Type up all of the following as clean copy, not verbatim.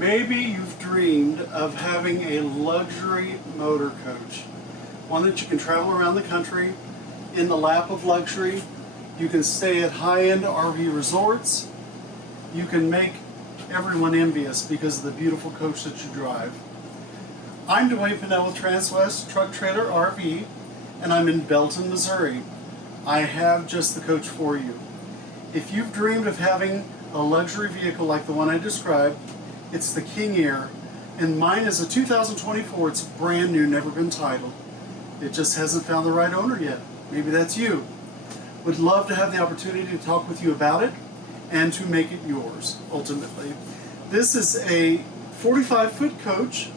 Maybe you've dreamed of having a luxury motor coach, one that you can travel around the country in the lap of luxury. You can stay at high-end RV resorts. You can make everyone envious because of the beautiful coach that you drive. I'm Dwayne Pinnell with Transwest Truck Trailer RV, and I'm in Belton, Missouri. I have just the coach for you. If you've dreamed of having a luxury vehicle like the one I described, it's the King Aire, and mine is a 2024. It's brand new, never been titled. It just hasn't found the right owner yet. Maybe that's you. Would love to have the opportunity to talk with you about it and to make it yours, ultimately. This is a 45-foot coach.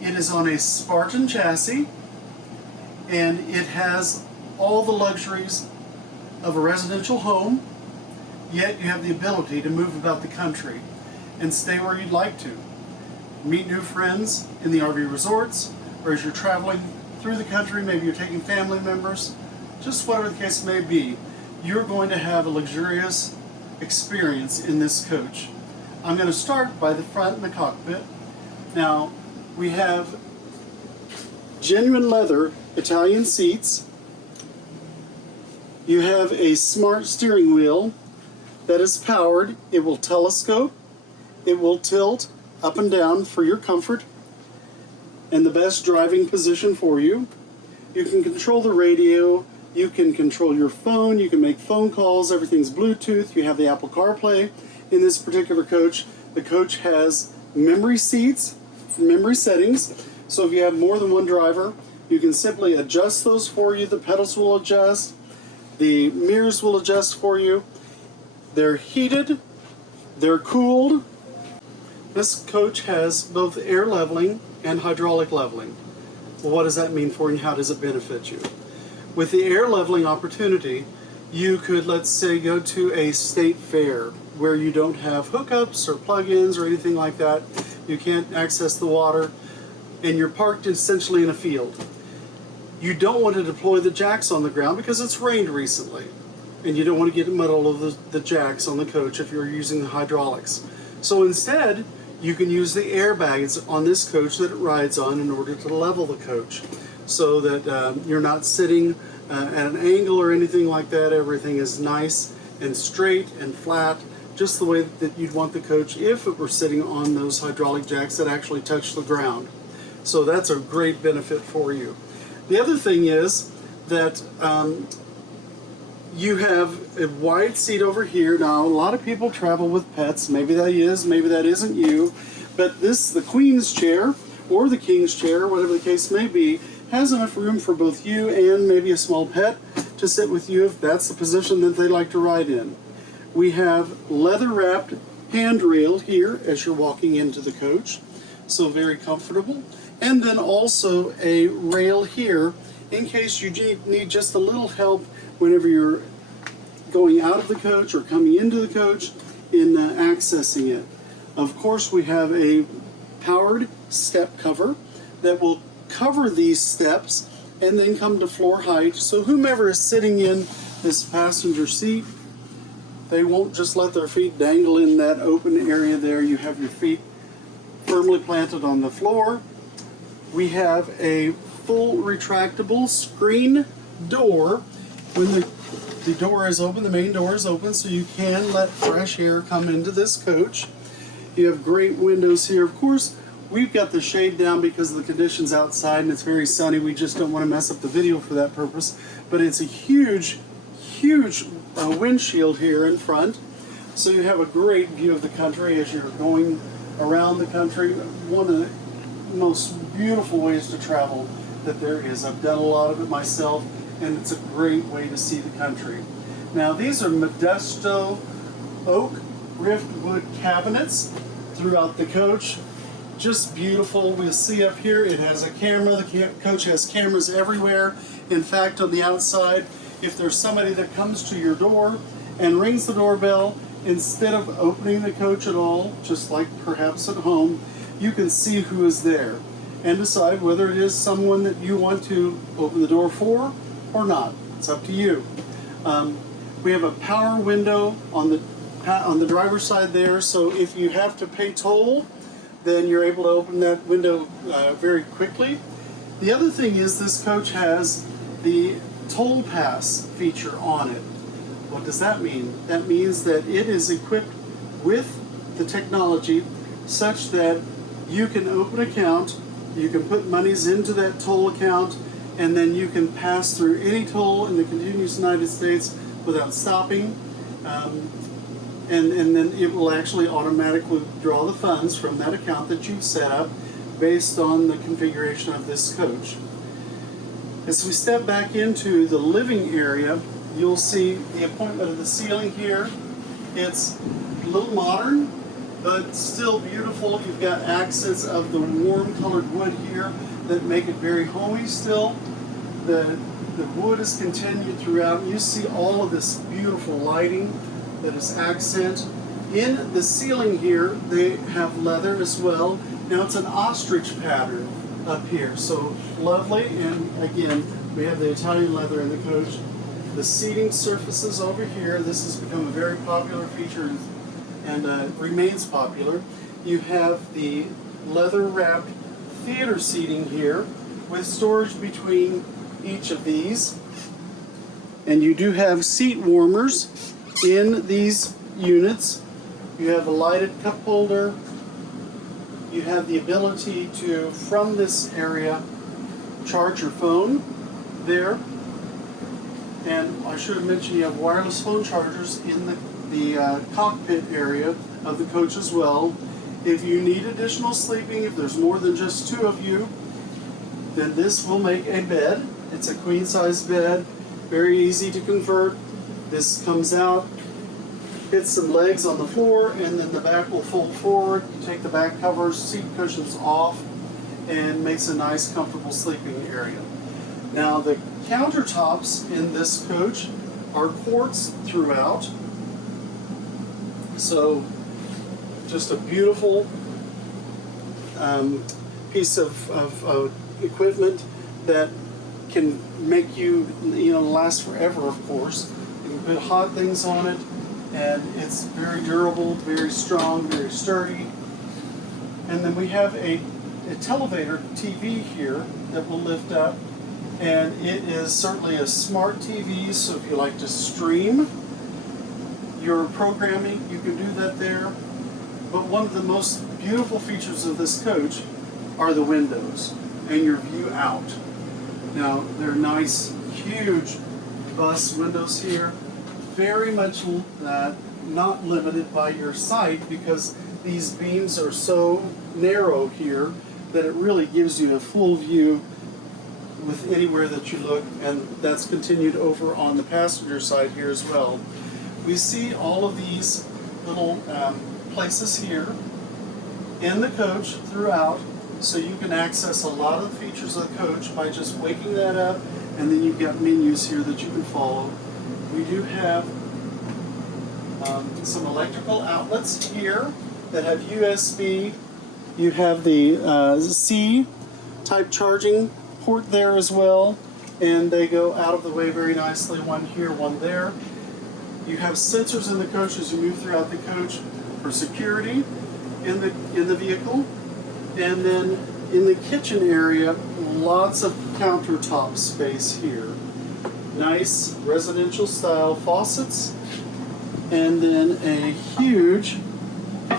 It is on a Spartan chassis, and it has all the luxuries of a residential home, yet you have the ability to move about the country and stay where you'd like to. Meet new friends in the RV resorts, or as you're traveling through the country, maybe you're taking family members, just whatever the case may be, you're going to have a luxurious experience in this coach. I'm going to start by the front and the cockpit. Now, we have genuine leather Italian seats. You have a smart steering wheel that is powered. It will telescope. It will tilt up and down for your comfort and the best driving position for you. You can control the radio. You can control your phone. You can make phone calls. Everything's Bluetooth. You have the Apple CarPlay in this particular coach. The coach has memory seats, memory settings. So if you have more than one driver, you can simply adjust those for you. The pedals will adjust. The mirrors will adjust for you. They're heated. They're cooled. This coach has both air leveling and hydraulic leveling. Well, what does that mean for you and how does it benefit you? With the air leveling opportunity, you could, let's say, go to a state fair where you don't have hookups or plug-ins or anything like that. You can't access the water, and you're parked essentially in a field. You don't want to deploy the jacks on the ground because it's rained recently, and you don't want to get mud all over the jacks on the coach if you're using the hydraulics. So instead, you can use the airbags on this coach that it rides on in order to level the coach so that you're not sitting at an angle or anything like that. Everything is nice and straight and flat, just the way that you'd want the coach if it were sitting on those hydraulic jacks that actually touch the ground. So that's a great benefit for you. The other thing is that you have a wide seat over here. Now, a lot of people travel with pets. Maybe that is, maybe that isn't you. But this, the Queen's chair or the King's chair, whatever the case may be, has enough room for both you and maybe a small pet to sit with you if that's the position that they like to ride in. We have leather-wrapped handrail here as you're walking into the coach, so very comfortable. And then also a rail here in case you need just a little help whenever you're going out of the coach or coming into the coach in accessing it. Of course, we have a powered step cover that will cover these steps and then come to floor height. So whomever is sitting in this passenger seat, they won't just let their feet dangle in that open area there. You have your feet firmly planted on the floor. We have a full retractable screen door. When the door is open, the main door is open, so you can let fresh air come into this coach. You have great windows here. Of course, we've got the shade down because of the conditions outside and it's very sunny. We just don't want to mess up the video for that purpose. But it's a huge, huge windshield here in front. So you have a great view of the country as you're going around the country. One of the most beautiful ways to travel that there is. I've done a lot of it myself, and it's a great way to see the country. Now, these are Modesto oak driftwood cabinets throughout the coach. Just beautiful. We'll see up here it has a camera. The coach has cameras everywhere. In fact, on the outside, if there's somebody that comes to your door and rings the doorbell, instead of opening the coach at all, just like perhaps at home, you can see who is there and decide whether it is someone that you want to open the door for or not. It's up to you. We have a power window on the driver's side there, so if you have to pay toll then you're able to open that window very quickly. The other thing is this coach has the toll pass feature on it. What does that mean? That means that it is equipped with the technology such that you can open an account, you can put monies into that toll account, and then you can pass through any toll in the continuous United States without stopping. And then it will actually automatically withdraw the funds from that account that you've set up based on the configuration of this coach. As we step back into the living area, you'll see the appointment of the ceiling here. It's a little modern, but still beautiful. You've got accents of the warm colored wood here that make it very homey still. The wood is continued throughout. You see all of this beautiful lighting that is accent. In the ceiling here, they have leather as well. Now it's an ostrich pattern up here, so lovely. And again, we have the Italian leather in the coach. The seating surfaces over here, this has become a very popular feature and remains popular. You have the leather wrapped theater seating here with storage between each of these. And you do have seat warmers in these units. You have a lighted cup holder. You have the ability to, from this area, charge your phone there. And I should have mentioned you have wireless phone chargers in the cockpit area of the coach as well. If you need additional sleeping, if there's more than just two of you, then this will make a bed. It's a queen size bed, very easy to convert. This comes out, hits some legs on the floor, and then the back will fold forward. You take the back covers, seat cushions off, and makes a nice, comfortable sleeping area. Now, the countertops in this coach are quartz throughout. So, just a beautiful piece of equipment that can make you last forever, of course. You can put hot things on it, and it's very durable, very strong, very sturdy. And then we have a televator TV here that will lift up, and it is certainly a smart TV, so if you like to stream your programming, you can do that there. But one of the most beautiful features of this coach are the windows and your view out. Now, they're nice, huge bus windows here, very much not limited by your sight because these beams are so narrow here that it really gives you a full view with anywhere that you look, and that's continued over on the passenger side here as well. We see all of these little places here in the coach throughout, so you can access a lot of the features of the coach by just waking that up, and then you've got menus here that you can follow. We do have some electrical outlets here that have USB. You have the C-type charging port there as well, and they go out of the way very nicely, one here, one there. You have sensors in the coach as you move throughout the coach for security in the vehicle. And then in the kitchen area, lots of countertop space here. Nice residential style faucets. And then a huge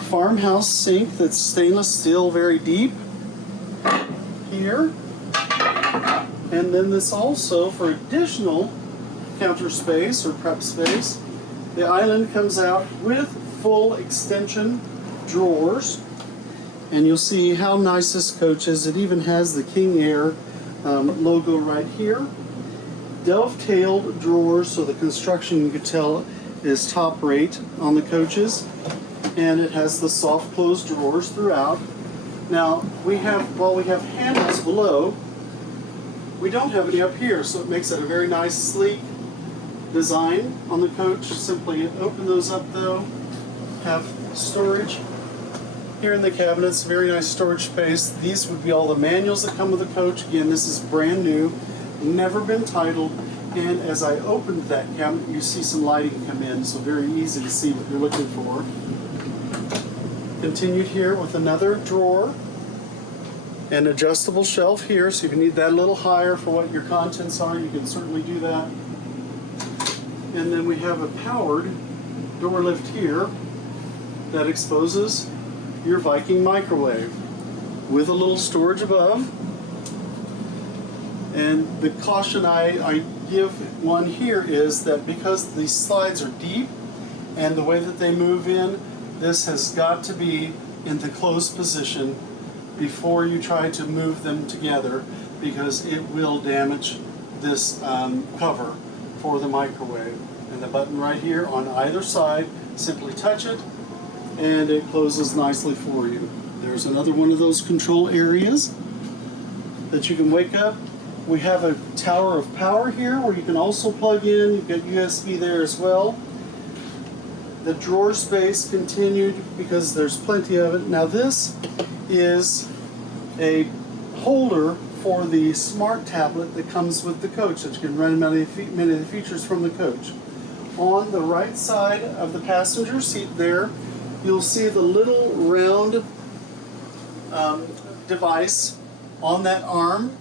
farmhouse sink that's stainless steel, very deep here. And then this also, for additional counter space or prep space, the island comes out with full extension drawers. And you'll see how nice this coach is. It even has the King Aire logo right here. Dovetailed drawers, so the construction, you could tell, is top rate on the coaches. And it has the soft closed drawers throughout. Now, while we have handles below, we don't have any up here, so it makes it a very nice, sleek design on the coach. Simply open those up though. Have storage here in the cabinets, very nice storage space. These would be all the manuals that come with the coach. Again, this is brand new, never been titled, and as I opened that cabinet, you see some lighting come in, so very easy to see what you're looking for. Continued here with another drawer, an adjustable shelf here, so if you need that a little higher for what your contents are, you can certainly do that. And then we have a powered door lift here that exposes your Viking microwave with a little storage above. And the caution I give one here is that because these slides are deep and the way that they move in, this has got to be in the closed position before you try to move them together, because it will damage this cover for the microwave. And the button right here on either side, simply touch it and it closes nicely for you. There's another one of those control areas that you can wake up. We have a tower of power here where you can also plug in. You've got USB there as well. The drawer space continued because there's plenty of it. Now this is a holder for the smart tablet that comes with the coach that you can run many of the features from the coach. On the right side of the passenger seat there, you'll see the little round device on that arm.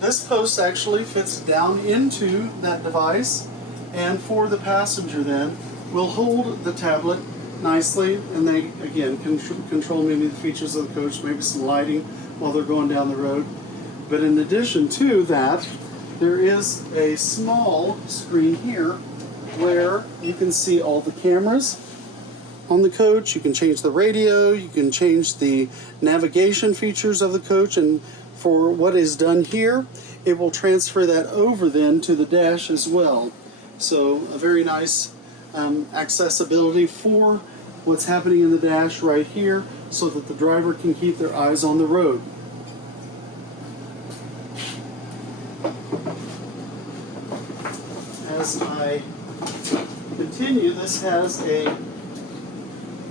This post actually fits down into that device, and for the passenger then, will hold the tablet nicely, and they again can control maybe the features of the coach, maybe some lighting while they're going down the road. But in addition to that, there is a small screen here where you can see all the cameras on the coach. You can change the radio, you can change the navigation features of the coach, and for what is done here, it will transfer that over then to the dash as well. So a very nice accessibility for what's happening in the dash right here, so that the driver can keep their eyes on the road. As I continue, this has a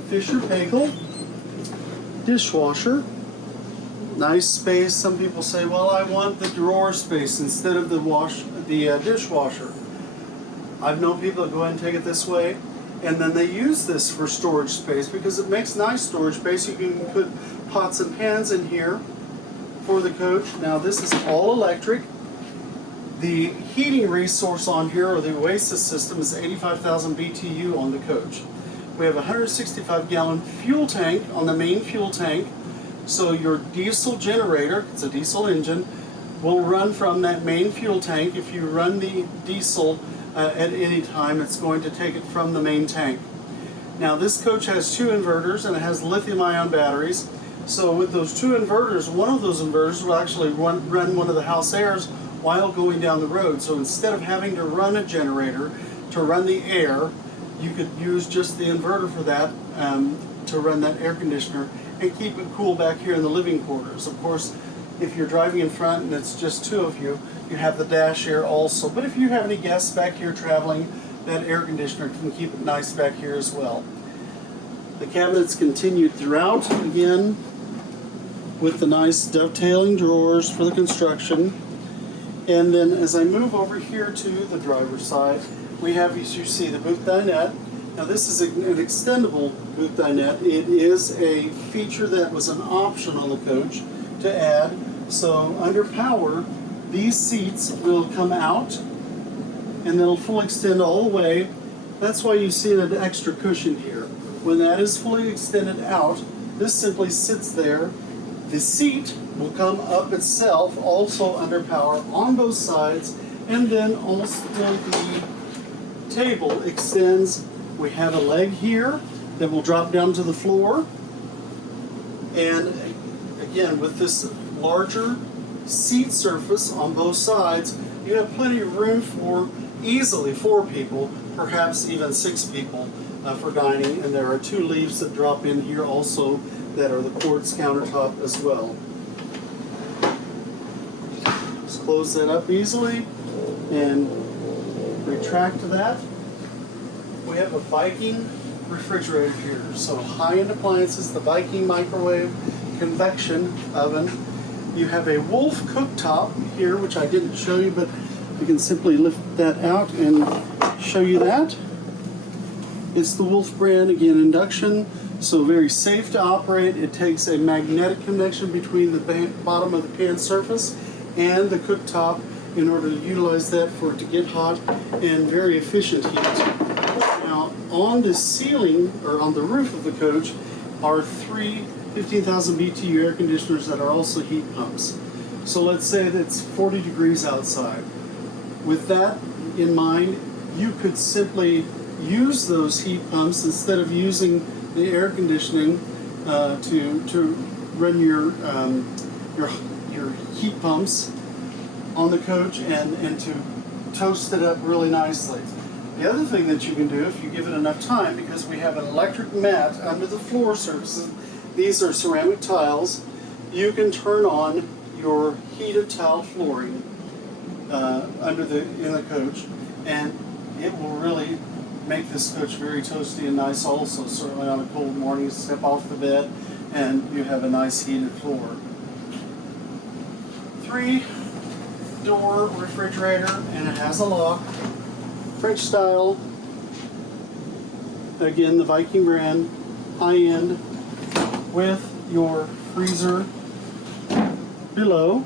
Fisher Paykel dishwasher. Nice space. Some people say, well, I want the drawer space instead of the dishwasher. I've known people that go ahead and take it this way, and then they use this for storage space because it makes nice storage space. You can put pots and pans in here for the coach. Now this is all electric. The heating resource on here, or the Oasis system, is 85,000 BTU on the coach. We have a 165-gallon fuel tank on the main fuel tank, so your diesel generator, it's a diesel engine, will run from that main fuel tank. If you run the diesel at any time, it's going to take it from the main tank. Now this coach has two inverters and it has lithium-ion batteries. So with those two inverters, one of those inverters will actually run one of the house airs while going down the road. So instead of having to run a generator to run the air, you could use just the inverter for that to run that air conditioner and keep it cool back here in the living quarters. Of course, if you're driving in front and it's just two of you, you have the dash air also. But if you have any guests back here traveling, that air conditioner can keep it nice back here as well. The cabinets continued throughout, again, with the nice dovetailing drawers for the construction. And then as I move over here to the driver's side, we have, as you see, the booth dinette. Now this is an extendable booth dinette. It is a feature that was an option on the coach to add. So under power, these seats will come out and they'll full extend all the way. That's why you see an extra cushion here. When that is fully extended out, this simply sits there. The seat will come up itself, also under power on both sides, and then also the table extends. We have a leg here that will drop down to the floor, and again, with this larger seat surface on both sides, you have plenty of room for easily 4 people, perhaps even 6 people for dining. And there are 2 leaves that drop in here also that are the quartz countertop as well. Just close that up easily and retract that. We have a Viking refrigerator here. So high-end appliances, the Viking microwave, convection oven. You have a Wolf cooktop here, which I didn't show you, but you can simply lift that out and show you that. It's the Wolf brand, again, induction, So very safe to operate. It takes a magnetic connection between the bottom of the pan surface and the cooktop in order to utilize that for it to get hot and very efficient heat. Now on the ceiling, or on the roof of the coach, are three 15,000 BTU air conditioners that are also heat pumps. So let's say that it's 40 degrees outside. With that in mind, you could simply use those heat pumps instead of using the air conditioning to run your heat pumps on the coach and to toast it up really nicely. The other thing that you can do, if you give it enough time, because we have an electric mat under the floor surfaces, these are ceramic tiles, you can turn on your heated tile flooring in the coach, and it will really make this coach very toasty and nice also. Certainly on a cold morning, you step off the bed and you have a nice heated floor. 3-door refrigerator, and it has a lock. French style. Again, the Viking brand, high end, with your freezer below.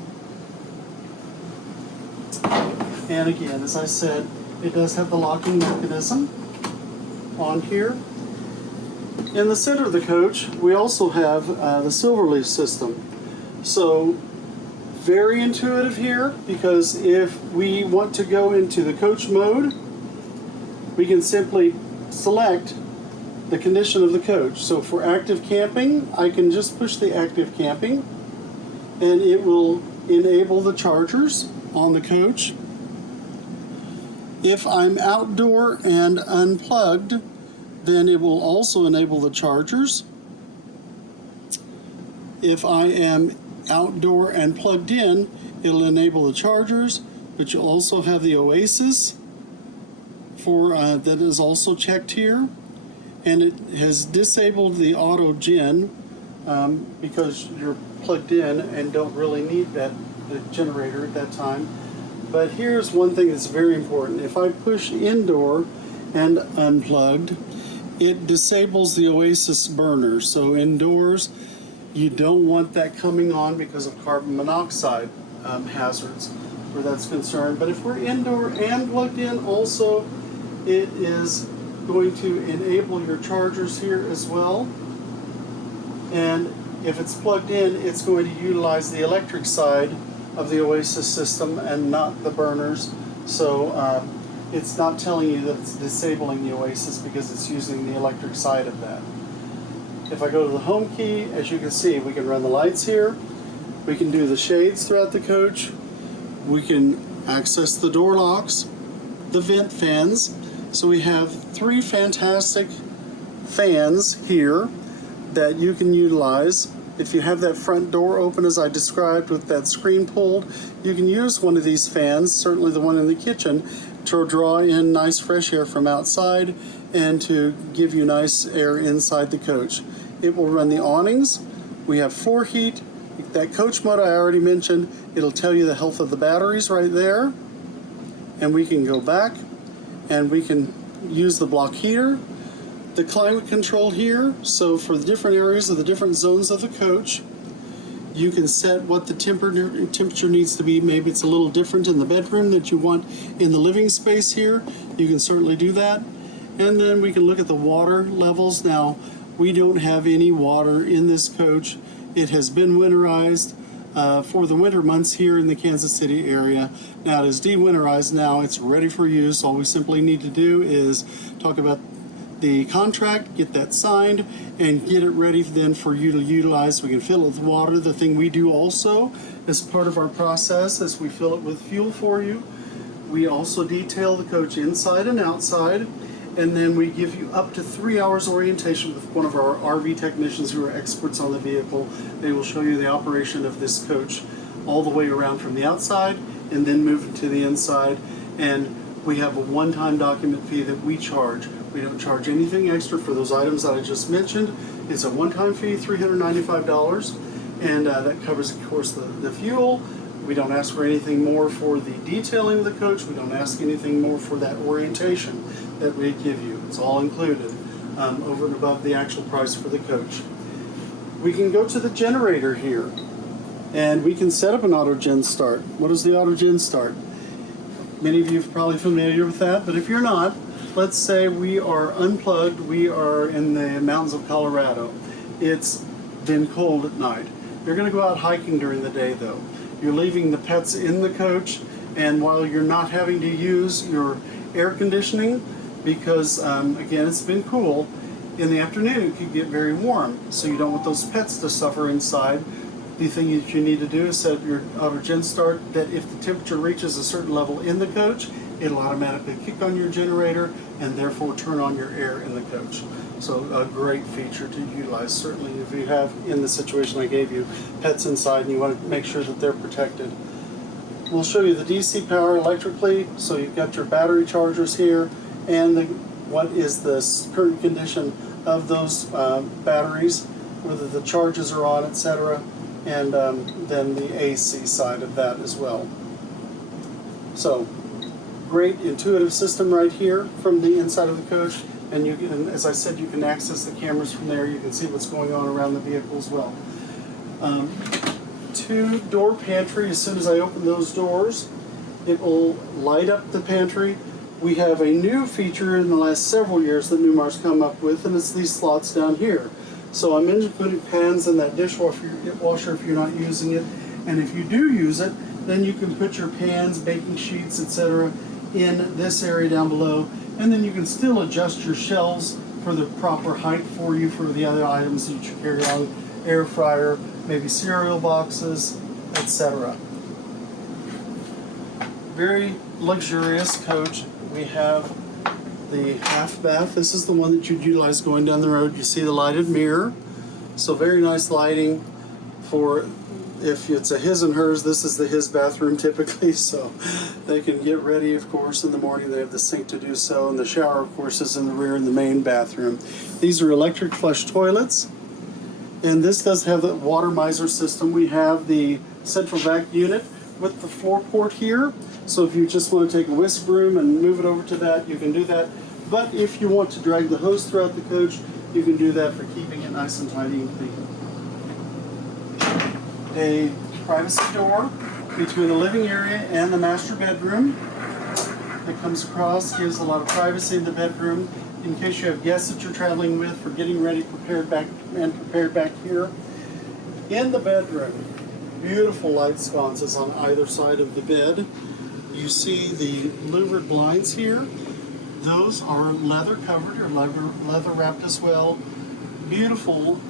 And again, as I said, it does have the locking mechanism on here. In the center of the coach, we also have the Silverleaf system. So very intuitive here, because if we want to go into the coach mode, we can simply select the condition of the coach. So for active camping, I can just push the active camping and it will enable the chargers on the coach. If I'm outdoor and unplugged, then it will also enable the chargers. If I am outdoor and plugged in, it'll enable the chargers, but you'll also have the Oasis that is also checked here, and it has disabled the auto gen because you're plugged in and don't really need the generator at that time. But here's one thing that's very important. If I push indoor and unplugged, it disables the Oasis burner. So indoors, you don't want that coming on because of carbon monoxide hazards where that's concerned. But if we're indoor and plugged in also, it is going to enable your chargers here as well. And if it's plugged in, it's going to utilize the electric side of the Oasis system and not the burners. So it's not telling you that it's disabling the Oasis because it's using the electric side of that. If I go to the home key, as you can see, we can run the lights here. We can do the shades throughout the coach. We can access the door locks, the vent fans. So we have 3 fantastic fans here that you can utilize. If you have that front door open as I described with that screen pulled, you can use one of these fans, certainly the one in the kitchen, to draw in nice fresh air from outside and to give you nice air inside the coach. It will run the awnings. We have 4 heat. That coach mode I already mentioned, it'll tell you the health of the batteries right there. And we can go back and we can use the block heater. The climate control here, so for the different areas of the different zones of the coach, you can set what the temperature needs to be. Maybe it's a little different in the bedroom that you want in the living space here. You can certainly do that. And then we can look at the water levels. Now, we don't have any water in this coach. It has been winterized for the winter months here in the Kansas City area. Now it is de-winterized now. It's ready for use. All we simply need to do is talk about the contract, get that signed, and get it ready then for you to utilize. We can fill it with water. The thing we do also as part of our process is we fill it with fuel for you. We also detail the coach inside and outside, and then we give you up to 3 hours orientation with one of our RV technicians who are experts on the vehicle. They will show you the operation of this coach all the way around from the outside and then move it to the inside. And we have a one-time document fee that we charge. We don't charge anything extra for those items that I just mentioned. It's a one-time fee, $395, and that covers, of course, the fuel. We don't ask for anything more for the detailing of the coach. We don't ask anything more for that orientation that we give you. It's all included. over and above the actual price for the coach. We can go to the generator here, and we can set up an auto gen start. What is the auto gen start? Many of you are probably familiar with that, but if you're not, let's say we are unplugged, we are in the mountains of Colorado. It's been cold at night. You're going to go out hiking during the day though. You're leaving the pets in the coach, and while you're not having to use your air conditioning, because again it's been cool, in the afternoon it could get very warm, so you don't want those pets to suffer inside. The thing that you need to do is set your auto gen start that if the temperature reaches a certain level in the coach, it'll automatically kick on your generator and therefore turn on your air in the coach. So a great feature to utilize, certainly if you have, in the situation I gave you, pets inside and you want to make sure that they're protected. We'll show you the DC power electrically, so you've got your battery chargers here and what is the current condition of those batteries, whether the charges are on, etc., and then the AC side of that as well. So, great intuitive system right here from the inside of the coach, and you can, as I said, you can access the cameras from there. You can see what's going on around the vehicle as well. 2-door pantry. As soon as I open those doors, it will light up the pantry. We have a new feature in the last several years that Newmar's come up with, and it's these slots down here. So I'm into putting pans in that dishwasher if you're not using it, and if you do use it, then you can put your pans, baking sheets, etc. in this area down below, and then you can still adjust your shelves for the proper height for you for the other items that you carry on, air fryer, maybe cereal boxes, etc. Very luxurious coach. We have the half bath. This is the one that you'd utilize going down the road. You see the lighted mirror. So very nice lighting for, if it's a his and hers, this is the his bathroom typically, so they can get ready, of course, in the morning. They have the sink to do so, and the shower, of course, is in the rear in the main bathroom. These are electric flush toilets, and this does have the water miser system. We have the central vac unit with the floor port here, so if you just want to take a whisk broom and move it over to that, you can do that. But if you want to drag the hose throughout the coach, you can do that for keeping it nice and tidy and clean. A privacy door between the living area and the master bedroom that comes across, gives a lot of privacy in the bedroom in case you have guests that you're traveling with for getting ready, prepared back here. In the bedroom, beautiful light sconces on either side of the bed. You see the louvered blinds here. Those are leather covered or leather wrapped as well. Beautiful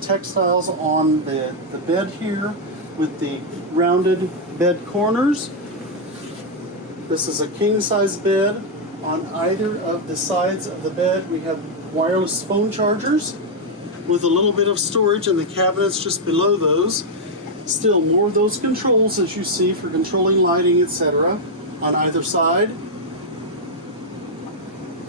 textiles on the bed here with the rounded bed corners. This is a king size bed. On either of the sides of the bed we have wireless phone chargers with a little bit of storage in the cabinets just below those. Still more of those controls as you see for controlling lighting, etc. on either side.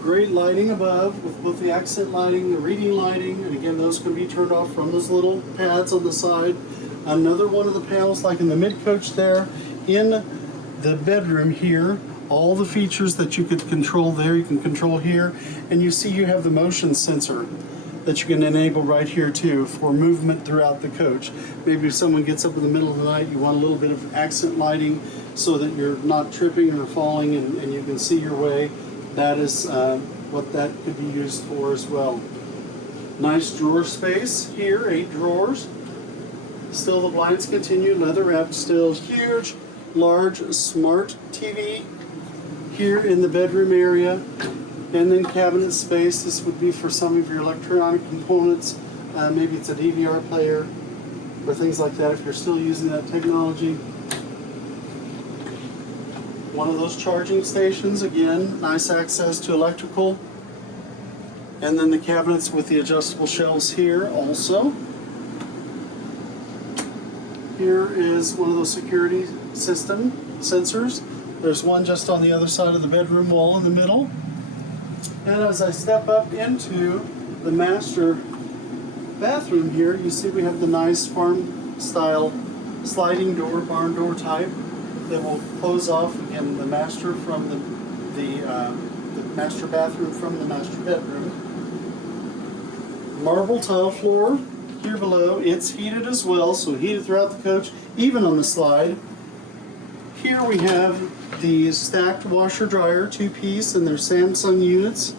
Great lighting above with both the accent lighting, the reading lighting, and again those can be turned off from those little pads on the side. Another one of the panels like in the mid-coach there. In the bedroom here, all the features that you could control there, you can control here, and you see you have the motion sensor that you can enable right here too for movement throughout the coach. Maybe if someone gets up in the middle of the night, you want a little bit of accent lighting so that you're not tripping or falling and you can see your way. That is what that could be used for as well. Nice drawer space here, 8 drawers. Still the blinds continue, leather wrapped, still huge, large, smart TV here in the bedroom area. And then cabinet space. This would be for some of your electronic components. Maybe it's a DVR player or things like that if you're still using that technology. One of those charging stations, again, nice access to electrical. And then the cabinets with the adjustable shelves here also. Here is one of those security system sensors. There's one just on the other side of the bedroom wall in the middle. And as I step up into the master bathroom here, you see we have the nice farm style sliding door, barn door type that will close off again the master from the master bathroom from the master bedroom. marble tile floor here below. It's heated as well, so heated throughout the coach, even on the slide. Here we have the stacked washer dryer, two-piece, and they're Samsung units.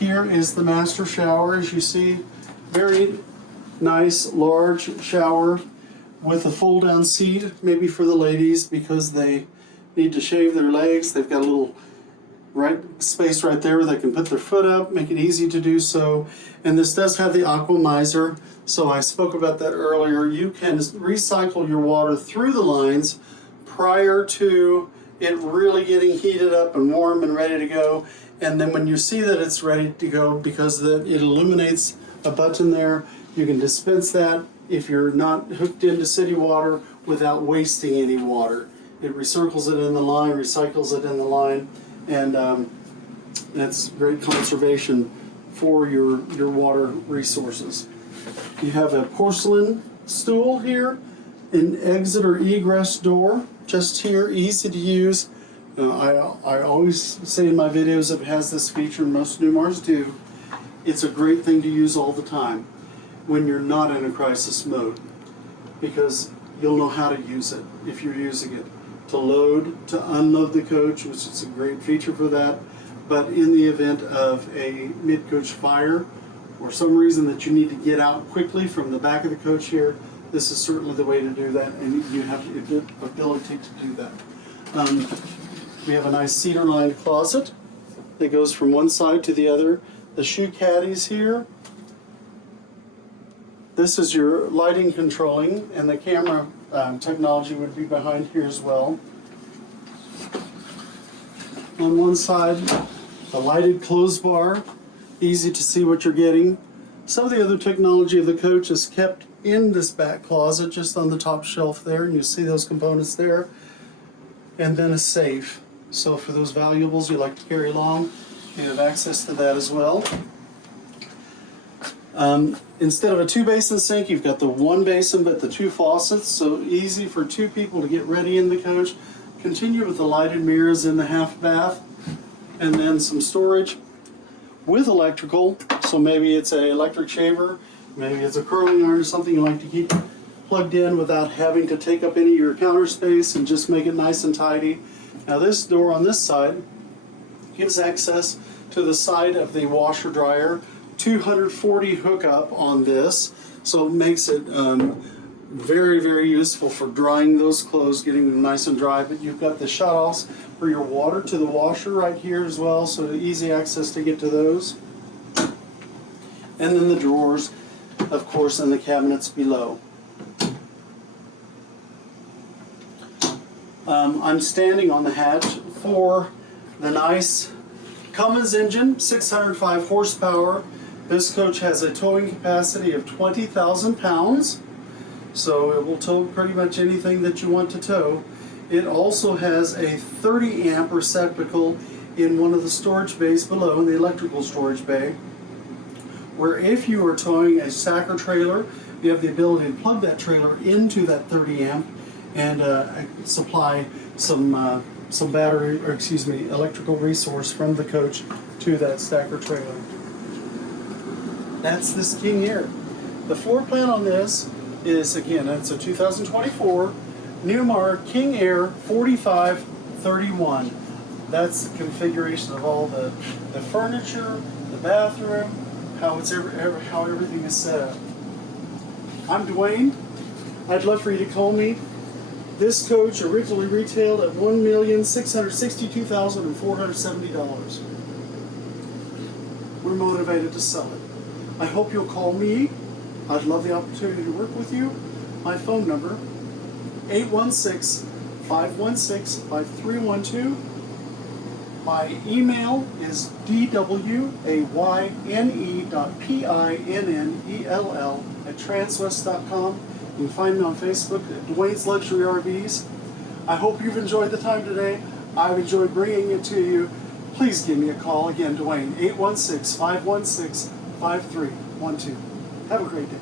Here is the master shower, as you see. Very nice, large shower with a fold-down seat, maybe for the ladies because they need to shave their legs. They've got a little space right there where they can put their foot up, make it easy to do so. And this does have the aqua miser, so I spoke about that earlier. You can recycle your water through the lines prior to it really getting heated up and warm and ready to go. And then when you see that it's ready to go, because it illuminates a button there, you can dispense that if you're not hooked into city water without wasting any water. It recircles it in the line, recycles it in the line, and that's great conservation for your water resources. You have a porcelain stool here, an exit or egress door just here, easy to use. I always say in my videos if it has this feature, and most Newmars do, it's a great thing to use all the time when you're not in a crisis mode, because you'll know how to use it if you're using it. To load, to unload the coach, which is a great feature for that, but in the event of a mid-coach fire or some reason that you need to get out quickly from the back of the coach here, this is certainly the way to do that, and you have the ability to do that. We have a nice cedar-lined closet that goes from one side to the other. The shoe caddies here. This is your lighting controlling, and the camera technology would be behind here as well. On one side, the lighted clothes bar, easy to see what you're getting. Some of the other technology of the coach is kept in this back closet, just on the top shelf there, and you see those components there. And then a safe. So for those valuables you like to carry along, you have access to that as well. Instead of a two-basin sink, you've got the one basin but the two faucets, so easy for two people to get ready in the coach. Continue with the lighted mirrors in the half bath, and then some storage with electrical. So maybe it's an electric shaver, maybe it's a curling iron or something you like to keep plugged in without having to take up any of your counter space, and just make it nice and tidy. Now this door on this side gives access to the side of the washer dryer. 240 hookup on this, so it makes it very, very useful for drying those clothes, getting them nice and dry. But you've got the shutoffs for your water to the washer right here as well, so easy access to get to those. And then the drawers, of course, and the cabinets below. I'm standing on the hatch for the nice Cummins engine, 605 horsepower. This coach has a towing capacity of 20,000 pounds, so it will tow pretty much anything that you want to tow. It also has a 30 amp receptacle in one of the storage bays below, in the electrical storage bay, where if you are towing a stacker trailer, you have the ability to plug that trailer into that 30 amp and supply some battery, or excuse me, electrical resource from the coach to that stacker trailer. That's this King Aire. The floor plan on this is, again, it's a 2024 Newmar King Aire 4531. That's the configuration of all the furniture, the bathroom, how everything is set up. I'm Dwayne. I'd love for you to call me. This coach originally retailed at $1,662,470. We're motivated to sell it. I hope you'll call me. I'd love the opportunity to work with you. My phone number, 816-516-5312. My email is dwane.pinnell@transwest.com. You can find me on Facebook at Dwayne's Luxury RVs. I hope you've enjoyed the time today. I've enjoyed bringing it to you. Please give me a call. Again, Dwayne, 816-516-5312. Have a great day.